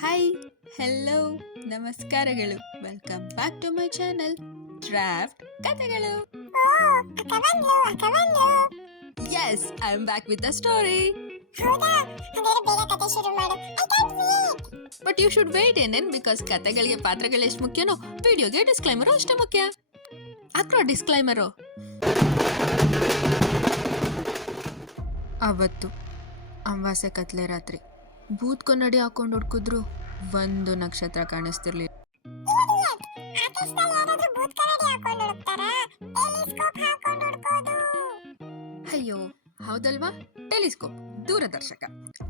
Hi hello ನಮಸ್ಕಾರಗಳು. Welcome back to my channel draft ಕಥೆಗಳು yes I am back with a story but you should wait ಏನೇನ್ because ಕಥೆಗಳಿಗೆ ಪಾತ್ರಗಳು ಎಷ್ಟು ಮುಖ್ಯನೋ ವಿಡಿಯೋಗೆ ಡಿಸ್ಕ್ಲೈಮರು ಅಷ್ಟೇ ಮುಖ್ಯ ಅಕ್ರೋ ಡಿಸ್ಕ್ಲೈಮರು ಅವತ್ತು ಅಂಬಾಸೆ ಕತ್ಲೆ ರಾತ್ರಿ ಭೂತ್ ಕೊನ್ನಡಿ ಹಾಕೊಂಡು ಹುಡ್ಕಿದ್ರು ಒಂದು ನಕ್ಷತ್ರ ಕಾಣಿಸ್ತಿರ್ಲಿಲ್ಲ. ಅಯ್ಯೋ, ಹೌದಲ್ವಾ? ಟೆಲಿಸ್ಕೋಪ್, ದೂರದರ್ಶಕ.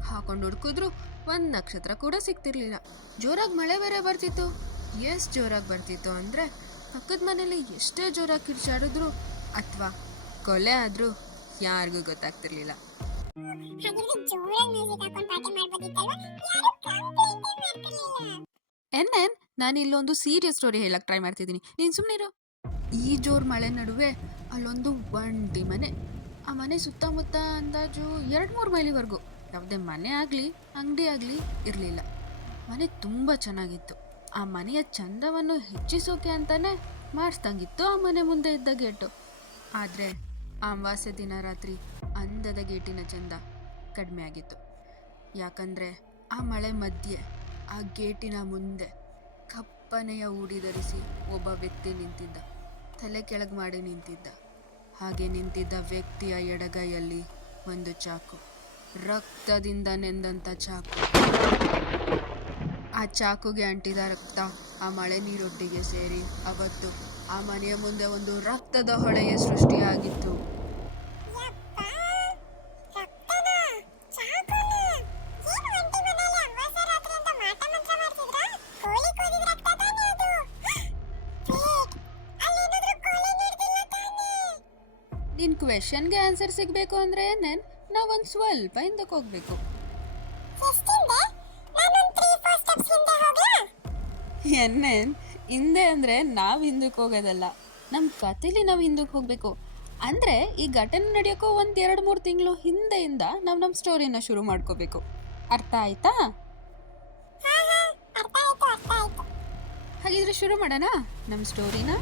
ಹಾಕೊಂಡು ಹುಡ್ಕಿದ್ರು ಒಂದ್ ನಕ್ಷತ್ರ ಕೂಡ ಸಿಗ್ತಿರ್ಲಿಲ್ಲ. ಜೋರಾಗಿ ಮಳೆ ಬೇರೆ ಬರ್ತಿತ್ತು. ಎಷ್ಟ್ ಜೋರಾಗಿ ಬರ್ತಿತ್ತು ಅಂದ್ರೆ ಪಕ್ಕದ ಮನೇಲಿ ಎಷ್ಟೇ ಜೋರಾಗಿ ಕಿರ್ಚಾಡಿದ್ರು ಅಥವಾ ಕೊಲೆ ಆದ್ರೂ ಯಾರಿಗೂ ಗೊತ್ತಾಗ್ತಿರ್ಲಿಲ್ಲ. ಹಾಗಿದ್ರೆ ಜೋರಾಗಿ ಮ್ಯೂಸಿಕ್ ಹಾಕೊಂಡು ಪಾಠ ಮಾಡ್ಬೋದಿತ್ತಲ್ವಾ ಯಾರು ನಾನು ಇಲ್ಲೊಂದು ಸೀರಿಯಸ್ ಸ್ಟೋರಿ ಹೇಳಕ್ ಟ್ರೈ ಮಾಡ್ತಿದ್ದೀನಿ. ನೀನ್ ಸುಮ್ಮನಿರು ಈ ಜೋರ್ ಮಳೆ ನಡುವೆ ಅಲ್ಲೊಂದು ಒಂಟಿ ಮನೆ. ಆ ಮನೆ ಸುತ್ತಮುತ್ತ ಅಂದಾಜು ಎರಡು ಮೂರು ಮೈಲಿವರೆಗೂ. ಯಾವುದೇ ಮನೆ ಆಗಲಿ, ಅಂಗಡಿ ಆಗಲಿ ಇರಲಿಲ್ಲ. ಮನೆ ತುಂಬ ಚೆನ್ನಾಗಿತ್ತು. ಆ ಮನೆಯ ಚಂದವನ್ನು ಹೆಚ್ಚಿಸೋಕೆ ಅಂತಾನೆ ಮಾಡಿಸ್ದಂಗಿತ್ತು ಆ ಮನೆ ಮುಂದೆ ಇದ್ದ ಗೇಟು. ಆದರೆ ಅಮಾವಾಸ್ಯೆ ದಿನ ರಾತ್ರಿ ಅಂದದ ಗೇಟಿನ ಚಂದ ಕಡಿಮೆ ಆಗಿತ್ತು ಯಾಕಂದರೆ ಆ ಮಳೆ ಮಧ್ಯೆ, ಆ ಗೇಟಿನ ಮುಂದೆ ಕಪ್ಪನೆಯ ಉಡಿ ಧರಿಸಿ ಒಬ್ಬ ವ್ಯಕ್ತಿ ನಿಂತಿದ್ದ. ತಲೆ ಕೆಳಗೆ ಮಾಡಿ ನಿಂತಿದ್ದ. ಹಾಗೆ ನಿಂತಿದ್ದ ವ್ಯಕ್ತಿಯ ಎಡಗೈಯಲ್ಲಿ ಒಂದು ಚಾಕು. ರಕ್ತದಿಂದ ನೆಂದಂಥ ಚಾಕು. ಆ ಚಾಕುಗೆ ಅಂಟಿದ ರಕ್ತ ಆ ಮಳೆ ನೀರೊಟ್ಟಿಗೆ ಸೇರಿ ಅವತ್ತು ಆ ಮನೆಯ ಮುಂದೆ ಒಂದು ರಕ್ತದ ಹೊಳೆಯ ಸೃಷ್ಟಿಯಾಗಿತ್ತು. ನಿನ್ನ ಕ್ವೆಶನ್ಗೆ ಆನ್ಸರ್ ಸಿಗಬೇಕು ಅಂದರೆ ಏನೇನು ನಾವೊಂದು ಸ್ವಲ್ಪ ಹಿಂದಕ್ಕೆ ಹೋಗಬೇಕು. ಏನೇನು ಹಿಂದೆ ಹೋಗ್ಲಾ? ಎನ್ನೇನ್ ಹಿಂದೆ ಅಂದರೆ ನಾವು ಹಿಂದಕ್ಕೆ ಹೋಗೋದಲ್ಲ. ನಮ್ಮ ಕಥೆಲಿ ನಾವು ಹಿಂದಕ್ಕೆ ಹೋಗಬೇಕು. ಅಂದರೆ ಈ ಘಟನೆ ನಡೆಯೋಕ್ಕೂ ಒಂದು ಎರಡು ಮೂರು ತಿಂಗಳು ಹಿಂದೆಯಿಂದ ನಾವು ನಮ್ಮ ಸ್ಟೋರಿನ ಶುರು ಮಾಡ್ಕೋಬೇಕು. ಅರ್ಥ ಆಯ್ತು? ಹಾಗಿದ್ರೆ ಶುರು ಮಾಡೋಣ ನಮ್ಮ ಸ್ಟೋರಿನ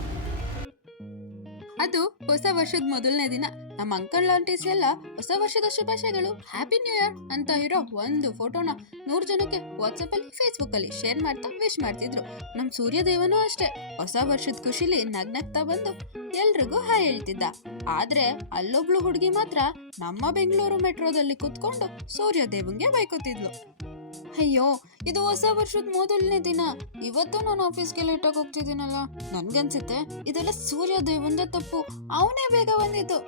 ಅದು ಹೊಸ ವರ್ಷದ ಮೊದಲನೇ ದಿನ. ನಮ್ಮ ಅಂಕಲ್ ಆಂಟೀಸ್ ಎಲ್ಲ ಹೊಸ ವರ್ಷದ ಶುಭಾಶಯಗಳು ಹ್ಯಾಪಿ ನ್ಯೂ ಇಯರ್ ಅಂತ ಇರೋ ಒಂದು ಫೋಟೋನ ನೂರು ಜನಕ್ಕೆ ವಾಟ್ಸಪ್ ಅಲ್ಲಿ ಫೇಸ್ಬುಕ್ ಅಲ್ಲಿ ಶೇರ್ ಮಾಡ್ತಾ ವಿಶ್ ಮಾಡ್ತಿದ್ರು. ನಮ್ಮ ಸೂರ್ಯದೇವನೂ ಅಷ್ಟೇ. ಹೊಸ ವರ್ಷದ ಖುಷಿಲಿ ನಗ್ನಗ್ತಾ ಬಂದು ಎಲ್ರಿಗೂ ಹಾಯ್ ಹೇಳ್ತಿದ್ದ. ಆದ್ರೆ ಅಲ್ಲೊಬ್ಳು ಹುಡುಗಿ ಮಾತ್ರ ನಮ್ಮ ಬೆಂಗಳೂರು ಮೆಟ್ರೋದಲ್ಲಿ ಕುತ್ಕೊಂಡು ಸೂರ್ಯದೇವಂಗೆ ಬೈಕೋತಿದ್ಲು. ಅಯ್ಯೋ, ಇದು ಹೊಸ ವರ್ಷದ ಮೊದಲನೇ ದಿನ. ಇವತ್ತು ನಾನು ಆಫೀಸ್ಗೆ ಲೇಟಾಗಿ ಹೋಗ್ತಿದ್ದೀನಲ್ಲ. ನನ್ಗನ್ಸುತ್ತೆ, ಇದೆಲ್ಲ ಸೂರ್ಯ ತಪ್ಪು. ಅವನೇ ಬೇಗ ಬಂದಿದ್ದು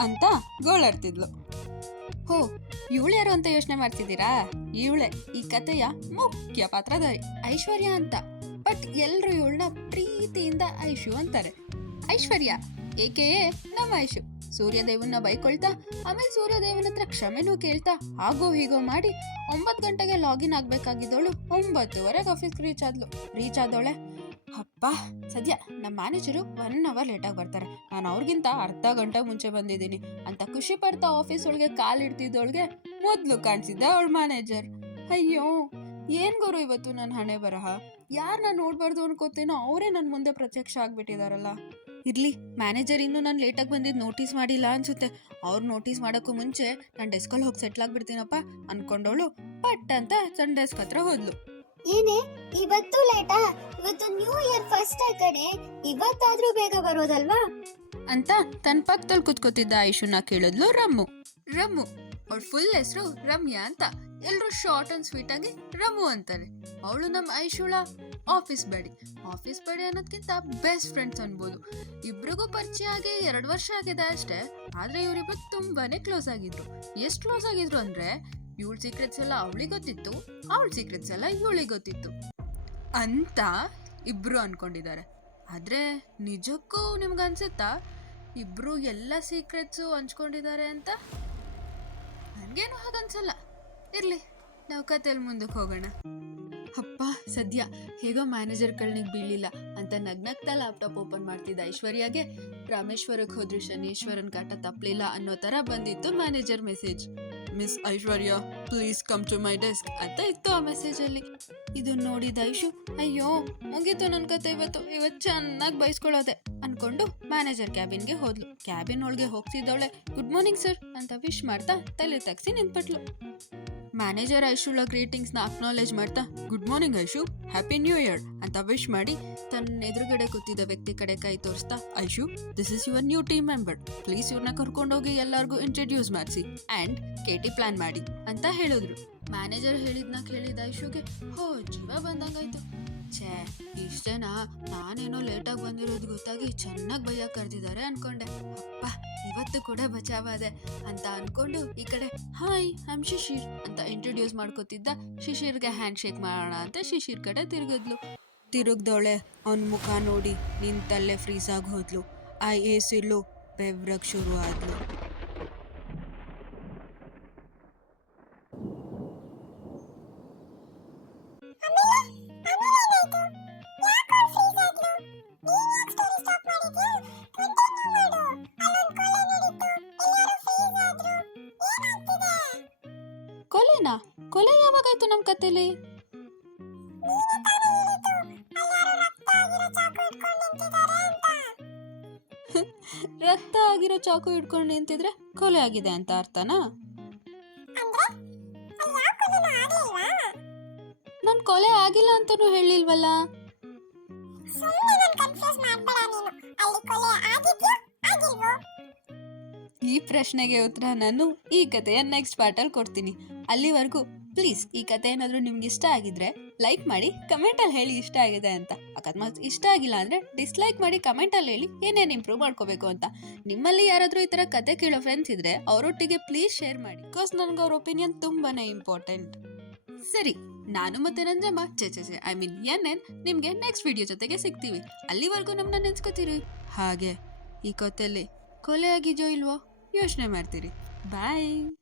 ಅಂತ ಗೋಳಾಡ್ತಿದ್ಲು. ಹೋ, ಇವಳು ಯಾರು ಅಂತ ಯೋಚನೆ ಮಾಡ್ತಿದ್ದೀರಾ? ಇವಳೆ ಈ ಕಥೆಯ ಮುಖ್ಯ ಪಾತ್ರಧಾರಿ, ಐಶ್ವರ್ಯ ಅಂತ. ಬಟ್ ಎಲ್ಲರೂ ಇವಳನ್ನ ಪ್ರೀತಿಯಿಂದ ಐಶು ಅಂತಾರೆ. ಐಶ್ವರ್ಯ ಏಕೆಯೇ ನಮ್ಮ ಐಶು. ಸೂರ್ಯದೇವನ್ನ ಬೈಕೊಳ್ತಾ, ಆಮೇಲೆ ಸೂರ್ಯದೇವನ ಹತ್ರ ಕ್ಷಮೆನೂ ಕೇಳ್ತಾ, ಹಾಗೋ ಹೀಗೋ ಮಾಡಿ ಒಂಬತ್ತು ಗಂಟೆಗೆ ಲಾಗಿನ್ ಆಗ್ಬೇಕಾಗಿದ್ದವಳು ಒಂಬತ್ತುವರೆಗೆ ಆಫೀಸ್ಗೆ ರೀಚ್ ಆದ್ಲು. ರೀಚ್ ಆದವಳೆ ಅಪ್ಪ, ಸದ್ಯ ನಮ್ಮ ಮ್ಯಾನೇಜರು ಒನ್ ಅವರ್ ಲೇಟಾಗಿ ಬರ್ತಾರೆ. ನಾನು ಅವ್ರಿಗಿಂತ ಅರ್ಧ ಗಂಟೆ ಮುಂಚೆ ಬಂದಿದ್ದೀನಿ. ಅಂತ ಖುಷಿ ಪಡ್ತಾ ಆಫೀಸ್ ಒಳಗೆ ಕಾಲಿಡ್ತಿದ್ದವಳಿಗೆ ಮೊದಲು ಕಾಣಿಸಿದ್ದ ಅವಳ ಮ್ಯಾನೇಜರ್ ಅಯ್ಯೋ, ಏನ್ ಗುರು ಇವತ್ತು ನನ್ನ ಹಣೆ ಬರಹ? ಯಾರನ್ನ ನೋಡಬಾರ್ದು ಅನ್ಕೋತೇನೋ ಅವರೇ ನನ್ನ ಮುಂದೆ ಪ್ರತ್ಯಕ್ಷ ಆಗಿಬಿಟ್ಟಿದಾರಲ್ಲ. ಇರಲಿ ಮ್ಯಾನೇಜರ್ ಇನ್ನೂ ನಾನು ಲೇಟಾಗಿ ಬಂದಿದ್ದು ನೋಟಿಸ್ ಮಾಡಿಲ್ಲ ಅನ್ಸುತ್ತೆ. ಅವ್ರು ನೋಟಿಸ್ ಮಾಡೋಕ್ಕೂ ಮುಂಚೆ ನಾನು ಡೆಸ್ಕಲ್ಲಿ ಹೋಗಿ ಸೆಟ್ಲ್ ಆಗಿಬಿಡ್ತೀನಪ್ಪ ಅನ್ಕೊಂಡವಳು. ಪಟ್ ಅಂತ ತನ್ನ ಡೆಸ್ಕ್ ಹತ್ರ ಹೋದ್ಲು. ಏನೇ ಇವತ್ತು ಲೇಟಾ ಇವತ್ತು ನ್ಯೂ ಇಯರ್ ಫಸ್ಟ್ ಕಡೆ ಇವತ್ತಾದ್ರೂ ಬೇಗ ಬರೋದಲ್ವಾ? ಅಂತ ತನ್ನ ಪಕ್ಕದಲ್ಲಿ ಕುತ್ಕೋತಿದ್ದ ಆಯುಷನ್ನ ಕೇಳಿದ್ಲು ರಮ್ಮು. ರಮ್ಮು ಅವ್ರ ಫುಲ್ ಹೆಸರು ರಮ್ಯಾ ಅಂತ. ಎಲ್ಲರೂ ಶಾರ್ಟ್ ಅಂಡ್ ಸ್ವೀಟ್ ಆಗಿ ರಮು ಅಂತಾರೆ. ಅವಳು ನಮ್ಮ ಐಶುಳ ಆಫೀಸ್ ಬಡಿ. ಆಫೀಸ್ ಬಡಿ ಅನ್ನೋದ್ಕಿಂತ ಬೆಸ್ಟ್ ಫ್ರೆಂಡ್ಸ್ ಅನ್ಬೋದು. ಇಬ್ರಿಗೂ ಪರಿಚಯ ಆಗಿ ಎರಡು ವರ್ಷ ಆಗಿದೆ ಅಷ್ಟೇ, ಆದ್ರೆ ಇವರಿಬ್ಬರು ತುಂಬಾನೇ ಕ್ಲೋಸ್ ಆಗಿದ್ರು. ಎಷ್ಟು ಕ್ಲೋಸ್ ಆಗಿದ್ರು ಅಂದ್ರೆ, ಇವಳ ಸೀಕ್ರೆಟ್ಸ್ ಎಲ್ಲ ಅವಳಿಗೆ ಗೊತ್ತಿತ್ತು, ಅವಳ ಸೀಕ್ರೆಟ್ಸ್ ಎಲ್ಲ ಇವಳಿಗೆ ಗೊತ್ತಿತ್ತು ಅಂತ ಇಬ್ರು ಅನ್ಕೊಂಡಿದ್ದಾರೆ. ಆದ್ರೆ ನಿಜಕ್ಕೂ ನಿಮ್ಗೆ ಅನ್ಸುತ್ತಾ, ಇಬ್ರು ಎಲ್ಲ ಸೀಕ್ರೆಟ್ಸು ಹಂಚ್ಕೊಂಡಿದ್ದಾರೆ ಅಂತ? ನನಗೇನು ಹಾಗನ್ಸಲ್ಲ. ಇರ್ಲಿ, ನಾವು ಕತೆಯಲ್ಲಿ ಮುಂದಕ್ಕೆ ಹೋಗೋಣ. ಅಪ್ಪ, ಸದ್ಯ ಹೇಗೋ ಮ್ಯಾನೇಜರ್ ಕಳ್ನಿಗೆ ಬೀಳಿಲ್ಲ ಅಂತ ನಗ್ನಗ್ತಾ ಲ್ಯಾಪ್ಟಾಪ್ ಓಪನ್ ಮಾಡ್ತಿದ್ದ ಐಶ್ವರ್ಯಾಗೆ ರಾಮೇಶ್ವರಕ್ಕೆ ಹೋದ್ರೆ ಶನೀಶ್ವರನ್ ಕಾಟ ತಪ್ಪಲಿಲ್ಲ ಅನ್ನೋ ಥರ ಬಂದಿತ್ತು manager message miss Aishwarya please come to my desk ಅಂತ ಇತ್ತು ಆ ಮೆಸೇಜಲ್ಲಿ ಇದು ನೋಡಿದ ಐಶು, ಅಯ್ಯೋ, ಮುಗೀತು ನನ್ನ ಕತೆ ಇವತ್ತು. ಇವತ್ತು ಚೆನ್ನಾಗಿ ಬಯಸ್ಕೊಳ್ಳೋದೆ ಅನ್ಕೊಂಡು ಮ್ಯಾನೇಜರ್ ಕ್ಯಾಬಿನ್ಗೆ ಹೋದ್ಲು. ಕ್ಯಾಬಿನ್ ಒಳಗೆ ಹೋಗ್ತಿದ್ದವಳೆ. ಗುಡ್ ಮಾರ್ನಿಂಗ್ ಸರ್ ಅಂತ ವಿಶ್ ಮಾಡ್ತಾ ತಲೆ ತಗ್ಸಿ ನಿಂತ್ಬಿಟ್ಲು. ಮ್ಯಾನೇಜರ್ ಐಶುಳ ಗ್ರೀಟಿಂಗ್ಸ್ನ ಅಕ್ನಾಲೇಜ್ ಮಾಡ್ತಾ good morning Aishu happy new year ಅಂತ ವಿಶ್ ಮಾಡಿ ತನ್ನ ಎದುರುಗಡೆ ಕೂತಿದ್ದ ವ್ಯಕ್ತಿ ಕಡೆ ಕೈ ತೋರಿಸ್ತಾ Aishu this is your new team member please ಇವ್ರನ್ನ ಕರ್ಕೊಂಡೋಗಿ ಎಲ್ಲರಿಗೂ ಇಂಟ್ರಡ್ಯೂಸ್ ಮಾಡಿಸಿ ಆ್ಯಂಡ್ ಟಿ ಪ್ಲಾನ್ ಮಾಡಿ ಅಂತ ಹೇಳಿದ್ರು. ಮ್ಯಾನೇಜರ್ ಹೇಳಿದ್ನ ಕೇಳಿದ ಐಶುಗೆ ಹೋ, ಜೀವ ಬಂದಂಗಾಯ್ತು. ಛೇ, ಇಷ್ಟೇನಾ? ನಾನೇನೋ ಲೇಟಾಗಿ ಬಂದಿರೋದು ಗೊತ್ತಾಗಿ ಚೆನ್ನಾಗಿ ಭಯ ಕರೆದಿದ್ದಾರೆ ಅನ್ಕೊಂಡೆ. ಅಪ್ಪ, ಇವತ್ತು ಕೂಡ ಬಚಾವಾದೆ ಅಂತ ಅನ್ಕೊಂಡು ಈ ಕಡೆ ಹಾಯ್ ಐಮ್ ಶಿಶಿರ್ ಅಂತ ಇಂಟ್ರೊಡ್ಯೂಸ್ ಮಾಡ್ಕೋತಿದ್ದ ಶಿಶಿರ್ಗೆ ಹ್ಯಾಂಡ್ ಶೇಕ್ ಮಾಡೋಣ ಅಂತ ಶಿಶಿರ್ ಕಡೆ ತಿರುಗಿದ್ಲು. ತಿರುಗ್ದವಳೆ ಅವನ ಮುಖ ನೋಡಿ ನಿಂತಲ್ಲೇ ಫ್ರೀಸ್ ಆಗಿ ಹೋದ್ಲು. ಆ ಏಸಿಲು ಬೆವ್ರಗ್ ಶುರು ಆದ್ಲು ಕೊಲೆ ಯಾವಾಗಾಯ್ತು ನಮ್ಮ ಕತೆಲಿ? ರಕ್ತ ಆಗಿರೋ ಚಾಕು ಹಿಡ್ಕೊಂಡು ನಿಂತಿದ್ರೆ ಕೊಲೆ ಆಗಿದೆ ಅಂತ ಅರ್ಥನಾ? ನನ್ ಕೊಲೆ ಆಗಿಲ್ಲ ಅಂತಾನು ಹೇಳಿಲ್ವಲ್ಲ? ಸುಮ್ಮನೆ ನನ್ ಕನ್ಫ್ಯೂಸ್ ಮಾಡ್ಬೇಡ ನೀನು. ಅಲ್ಲಿ ಕೊಲೆ ಆಗಿದ್ಯೋ ಆಗಿಲ್ವೋ? ಈ ಪ್ರಶ್ನೆಗೆ ಉತ್ತರ ನಾನು ಈ ಕಥೆಯ ನೆಕ್ಸ್ಟ್ ಪಾರ್ಟಲ್ಲಿ ಕೊಡ್ತೀನಿ. ಅಲ್ಲಿವರೆಗೂ ಪ್ಲೀಸ್ ಈ ಕತೆ ಏನಾದರೂ ನಿಮ್ಗೆ ಇಷ್ಟ ಆಗಿದ್ರೆ ಲೈಕ್ ಮಾಡಿ ಕಮೆಂಟಲ್ಲಿ ಹೇಳಿ ಇಷ್ಟ ಆಗಿದೆ ಅಂತ. ಅಕಸ್ಮಾತ್ ಇಷ್ಟ ಆಗಿಲ್ಲ ಅಂದರೆ ಡಿಸ್ಲೈಕ್ ಮಾಡಿ ಕಮೆಂಟಲ್ಲಿ ಹೇಳಿ ಏನೇನು ಇಂಪ್ರೂವ್ ಮಾಡ್ಕೋಬೇಕು ಅಂತ. ನಿಮ್ಮಲ್ಲಿ ಯಾರಾದರೂ ಈ ಥರ ಕತೆ ಕೇಳೋ ಫ್ರೆಂಡ್ಸ್ ಇದ್ರೆ ಅವರೊಟ್ಟಿಗೆ ಪ್ಲೀಸ್ ಶೇರ್ ಮಾಡಿ. ಬಿಕಾಸ್ ನನಗೆ ಅವ್ರ ಒಪಿನಿಯನ್ ತುಂಬಾ ಇಂಪಾರ್ಟೆಂಟ್ ಸರಿ, ನಾನು ಮತ್ತೆ ನಂಜಮ್ಮ ಚೆ ಚೆ ಚೆ ಐ ಮೀನ್ ಎನ್ ಎನ್ ನಿಮಗೆ ನೆಕ್ಸ್ಟ್ ವಿಡಿಯೋ ಜೊತೆಗೆ ಸಿಗ್ತೀವಿ. ಅಲ್ಲಿವರೆಗೂ ನಮ್ಮನ್ನ ನೆನ್ಸ್ಕೋತೀರಿ? ಹಾಗೆ, ಈ ಕಥೆಯಲ್ಲಿ ಕೊಲೆ ಆಗಿದೆಯೋ ಇಲ್ವೋ? ಯೋಚನೆ ಮಾಡ್ತೀರಿ. ಬಾಯ್